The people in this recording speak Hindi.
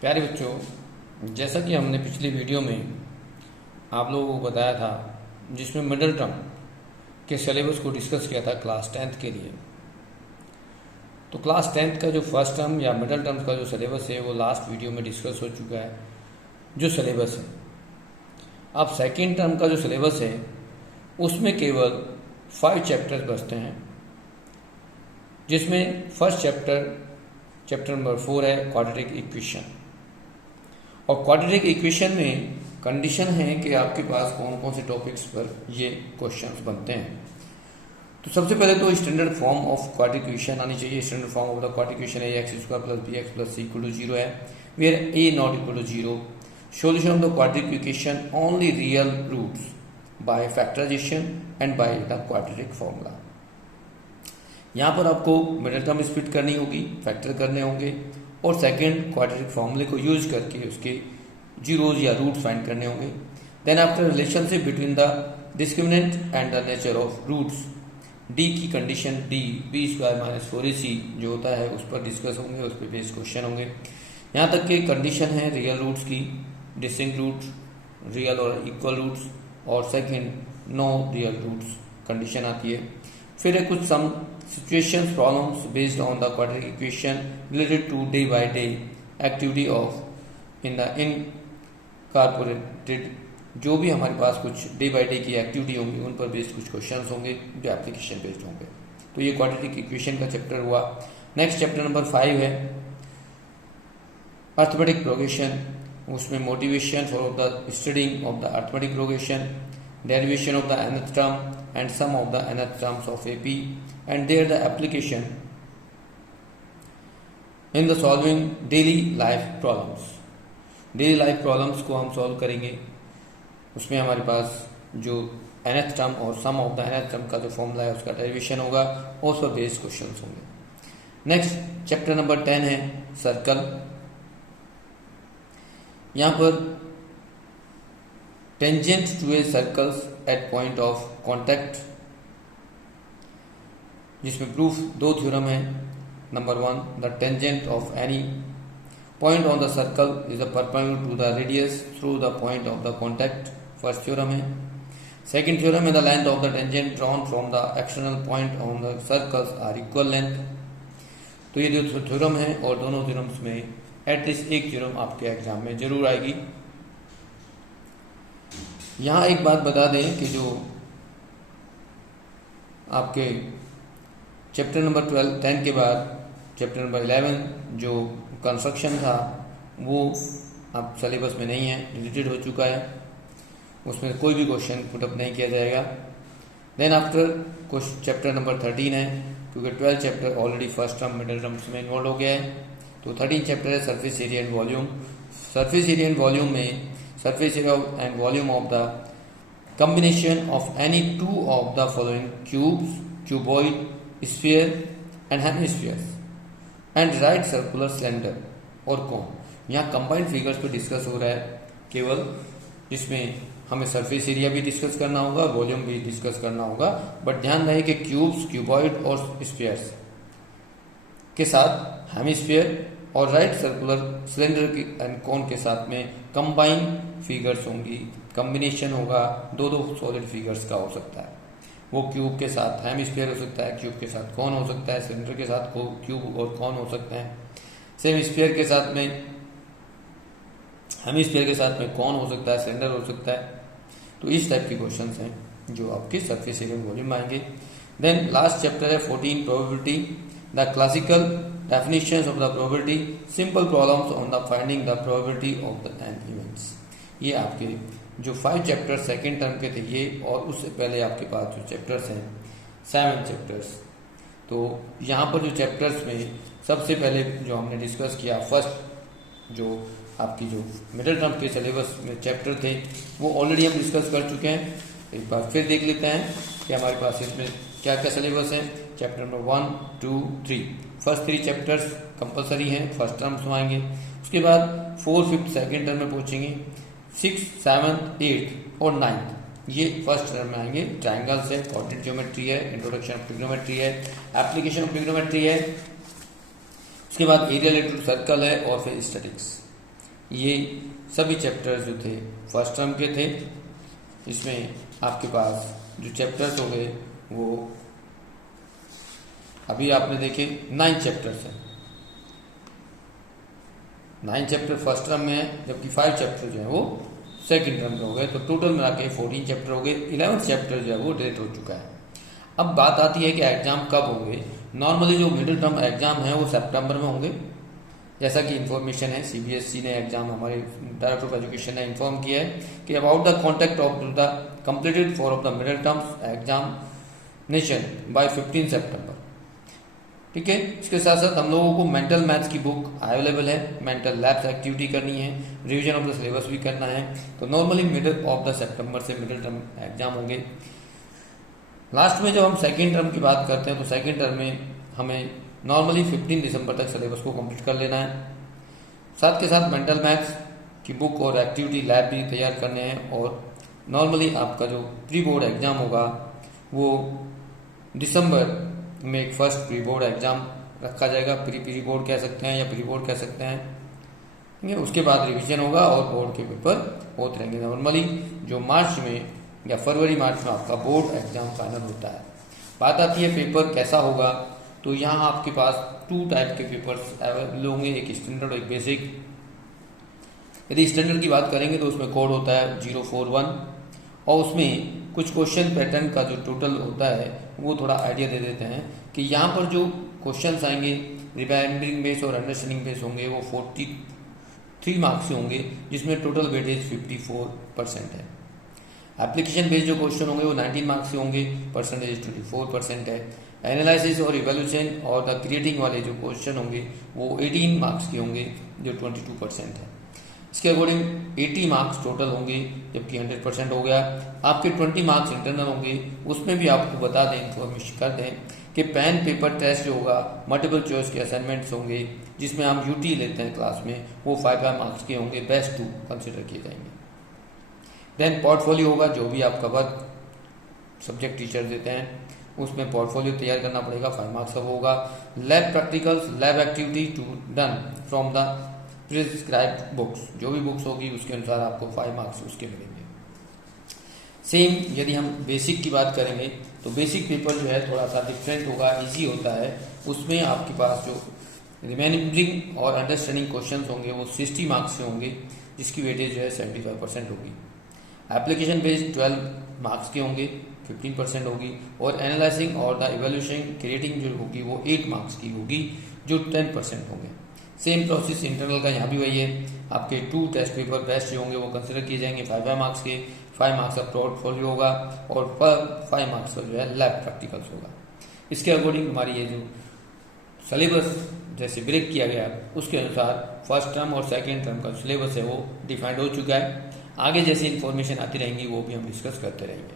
प्यारे बच्चों, जैसा कि हमने पिछली वीडियो में आप लोगों को बताया था, जिसमें मिडिल टर्म के सिलेबस को डिस्कस किया था क्लास 10th के लिए। तो क्लास 10th का जो फर्स्ट टर्म या मिडिल टर्म का जो सिलेबस है वो लास्ट वीडियो में डिस्कस हो चुका है, जो सिलेबस है। अब सेकेंड टर्म का जो सिलेबस है उसमें केवल 5 चैप्टर्स बचते हैं, जिसमें फर्स्ट चैप्टर नंबर 4 है क्वाड्रेटिक इक्वेशन। और क्वाड्रेटिक इक्वेशन में कंडीशन है कि आपके पास कौन कौन से टॉपिक्स पर ये क्वेश्चंस बनते हैं। तो सबसे पहले तो standard form of quadratic equation आनी चाहिए। Standard form of the quadratic equation है x² + bx + c = 0 है, where a ≠ 0। Solution of the quadratic equation only real roots by factorisation and by the quadratic formula. यहाँ पर आपको मिडिल टर्म स्प्लिट करनी होगी, फैक्टर करने होंगे, और सेकेंड क्वाड्रेटिक फॉर्मूले को यूज करके उसके जीरोज या रूट्स फाइंड करने होंगे। Then after relationship between the discriminant and the nature of roots, D की कंडीशन डी b² - 4ac जो होता है उस पर डिस्कस होंगे, उस पर बेस्ड क्वेश्चन होंगे। यहाँ तक कि कंडीशन है रियल रूट्स की, डिस्टिंक्ट रूट्स, रियल और इक्वल रूट्स, और second no real roots condition आती है। फिर है कुछ सम situations problems based on the quadratic equation related to day by day activity of in the incorporated। जो भी हमारे पास कुछ डे बाय डे की एक्टिविटी होंगी उन पर बेस्ड कुछ क्वेश्चंस होंगे जो एप्लीकेशन बेस्ड होंगे। तो ये क्वाड्रेटिक इक्वेशन का चैप्टर हुआ। नेक्स्ट चैप्टर नंबर 5 है अर्थमेटिक प्रोग्रेशन। उसमें motivation for the studying of the arithmetic progression, derivation of the nth term and sum of the nth terms of AP, and there the application in the solving daily life problems। Daily life problems को हम सॉल्व करेंगे। उसमें हमारे पास जो nth टर्म और सम ऑफ द nth टर्म का जो फॉर्मूला है उसका डेरिवेशन होगा और उस पर बेस्ड क्वेश्चंस होंगे। नेक्स्ट चैप्टर नंबर 10 है सर्कल। यहाँ पर tangent to a circles at point of contact, जिसमें प्रूफ 2 थ्योरम है। Number 1, the tangent of any point on the circle is a perpendicular to the radius through the point of the contact, first theorem है। सेकेंड थ्योरम है the length of the tangent drawn from the external point on the circles are equal length. तो ये जो थ्योरम है और दोनों थ्योरम्स में एटलीस्ट एक थ्योरम आपके एग्जाम में जरूर आएगी। यहाँ एक बात बता दें कि जो आपके चैप्टर नंबर 10 के बाद चैप्टर नंबर 11 जो कंस्ट्रक्शन था वो आप सिलेबस में नहीं है, डिलीटेड हो चुका है, उसमें कोई भी क्वेश्चन पुटअप नहीं किया जाएगा। देन आफ्टर कुछ चैप्टर नंबर 13 है, क्योंकि 12 chapter already first term middle terms में इन्वॉल्व हो गया है। तो 13 चैप्टर है surface area and volume. Surface area and volume में surface area and volume of the combination of any two of the following cubes, cuboid, sphere and hemispheres and right circular cylinder और cone। यहाँ कंबाइंड फिगर्स पे डिस्कस हो रहा है केवल, जिसमें हमें सरफेस एरिया भी डिस्कस करना होगा, वॉल्यूम भी डिस्कस करना होगा। बट ध्यान रहे कि क्यूब्स, क्यूबॉइड और स्फीयर्स के साथ हेमिस्फीयर और राइट सर्कुलर सिलेंडर एंड कोन के साथ में कंबाइन फिगर्स होंगी, कॉम्बिनेशन होगा। दो सॉलिड फिगर्स का हो सकता है, वो क्यूब के साथ हेमिस्फीयर हो सकता है, क्यूब के साथ कौन हो सकता है, सिलेंडर के साथ क्यूब और कौन हो सकते हैं, सेम स्फीयर के साथ में हेमिस्फीयर के साथ में कौन हो सकता है, सिलेंडर हो सकता है। तो इस टाइप के क्वेश्चन हैं जो आपके सरफेस एरिया वॉल्यूम में आएंगे। देन लास्ट चैप्टर है 14 probability, the classical definitions of the probability, simple problems on the finding the probability of the n events। ये आपके जो 5 चैप्टर सेकेंड टर्म के थे ये, और उससे पहले आपके पास जो चैप्टर्स हैं 7 चैप्टर्स। तो यहाँ पर जो चैप्टर्स में सबसे पहले जो हमने डिस्कस किया, फर्स्ट जो आपकी जो मिडिल टर्म के सिलेबस में चैप्टर थे वो ऑलरेडी हम डिस्कस कर चुके हैं। एक बार फिर देख लेते हैं कि हमारे पास इसमें क्या क्या सिलेबस है। Chapter number 1, 2, 3, first 3 chapters compulsory हैं, फर्स्ट टर्म में आएंगे। उसके बाद 4th, 5th सेकेंड टर्म में पहुंचेंगे। 6th, 7th, 8th और 9th ये फर्स्ट टर्म में आएंगे। ट्राइंगल्स है, कोऑर्डिनेट ज्योमेट्री है, इंट्रोडक्शन ऑफ ट्रिग्नोमेट्री है, एप्लीकेशन ऑफ ट्रिग्नोमेट्री है। उसके बाद एरिया रिलेटेड सर्कल है और फिर स्टैटिक्स। ये सभी चैप्टर्स जो थे फर्स्ट टर्म के थे। इसमें आपके पास जो चैप्टर्स हो गए वो अभी आपने देखे 9 चैप्टर्स हैं। 9 चैप्टर फर्स्ट टर्म में है, जबकि 5 चैप्टर जो है वो सेकेंड टर्म में हो गए। तो टोटल मिला के 14 चैप्टर हो गए। 11th चैप्टर जो है वो डिलीट हो चुका है। अब बात आती है कि एग्जाम कब होंगे। नॉर्मली जो मिडिल टर्म एग्जाम है वो सितंबर में होंगे, जैसा कि इन्फॉर्मेशन है। सीबीएसई ने एग्जाम हमारे डायरेक्टर ऑफ एजुकेशन ने इन्फॉर्म किया है कि about the contact of the completed for of the middle terms examination by 15 सितंबर। ठीक है। इसके साथ साथ हम लोगों को मेंटल मैथ्स की बुक अवेलेबल है, मेंटल लैब्स एक्टिविटी करनी है, रिवीजन ऑफ द सिलेबस भी करना है। तो normally middle of the September से मिडिल टर्म एग्जाम होंगे। लास्ट में जब हम सेकेंड टर्म की बात करते हैं तो सेकेंड टर्म में हमें नॉर्मली 15 दिसंबर तक सिलेबस को कंप्लीट कर लेना है। साथ के साथ मेंटल मैथ्स की बुक और एक्टिविटी लैब भी तैयार करने हैं। और नॉर्मली आपका जो प्री बोर्ड एग्जाम होगा वो दिसंबर में एक फर्स्ट प्री बोर्ड एग्जाम रखा जाएगा। प्री बोर्ड कह सकते हैं या प्री बोर्ड कह सकते हैं। उसके बाद रिवीजन होगा और बोर्ड के पेपर होते रहेंगे। नॉर्मली जो मार्च में या फरवरी मार्च में आपका बोर्ड एग्जाम फाइनल होता है। बात आती है पेपर कैसा होगा, तो यहाँ आपके पास 2 टाइप के पेपर्स अवेलेबल होंगे, एक स्टैंडर्ड और एक बेसिक। यदि स्टैंडर्ड की बात करेंगे तो उसमें कोड होता है 041 और उसमें कुछ क्वेश्चन पैटर्न का जो टोटल होता है वो थोड़ा आइडिया दे देते हैं कि यहाँ पर जो क्वेश्चंस आएंगे रिमेंबरिंग बेस और अंडरस्टैंडिंग बेस होंगे वो 43 मार्क्स से होंगे, जिसमें टोटल वेटेज 54% है। एप्लीकेशन बेस्ड जो क्वेश्चन होंगे वो 19 मार्क्स से होंगे, परसेंटेज 24% है। एनालिसिस और इवैल्यूएशन और द क्रिएटिंग वाले जो क्वेश्चन होंगे वो 18 मार्क्स के होंगे, जो 22% है। इसके अकॉर्डिंग 80 मार्क्स टोटल होंगे, जबकि 100% हो गया। आपके 20 मार्क्स इंटरनल होंगे। उसमें भी आपको बता दें, इन्फॉर्मेशन कर दें कि पेन पेपर टेस्ट जो होगा मल्टीपल चॉइस के असाइनमेंट्स होंगे, जिसमें हम यूटी लेते हैं क्लास में, वो 5 मार्क्स के होंगे, बेस्ट 2 कंसिडर किए जाएंगे। देन पोर्टफोलियो होगा, जो भी आपका वर्क सब्जेक्ट टीचर देते हैं उसमें पोर्टफोलियो तैयार करना पड़ेगा, 5 मार्क्स का होगा। Lab practicals, lab activity to done from the prescribed books, जो भी बुक्स होगी उसके अनुसार आपको 5 मार्क्स उसके मिलेंगे। सेम यदि हम बेसिक की बात करेंगे तो बेसिक पेपर जो है थोड़ा सा डिफरेंट होगा, इजी होता है। उसमें आपके पास जो रिमेंबरिंग और अंडरस्टैंडिंग क्वेश्चन होंगे वो 60 मार्क्स से होंगे, जिसकी वेटेज जो है 75% होगी। एप्लीकेशन बेस्ड 12 मार्क्स के होंगे, 15% होगी। और एनालाइजिंग और द इवैल्यूएशन क्रिएटिंग जो होगी वो 8 मार्क्स की होगी, जो 10% होंगे। सेम प्रोसेस इंटरनल का यहाँ भी वही है। आपके 2 टेस्ट पेपर बेस्ट जो होंगे वो कंसिडर किए जाएंगे 5 मार्क्स के। 5 मार्क्स का पोर्टफोलियो होगा और 5 मार्क्स का जो है लैब प्रैक्टिकल्स होगा। इसके अकॉर्डिंग हमारी ये जो सिलेबस जैसे ब्रेक किया गया उसके अनुसार फर्स्ट टर्म और सेकेंड टर्म का सिलेबस है वो डिफाइंड हो चुका है। आगे जैसी इन्फॉर्मेशन आती रहेंगी वो भी हम डिस्कस करते रहेंगे।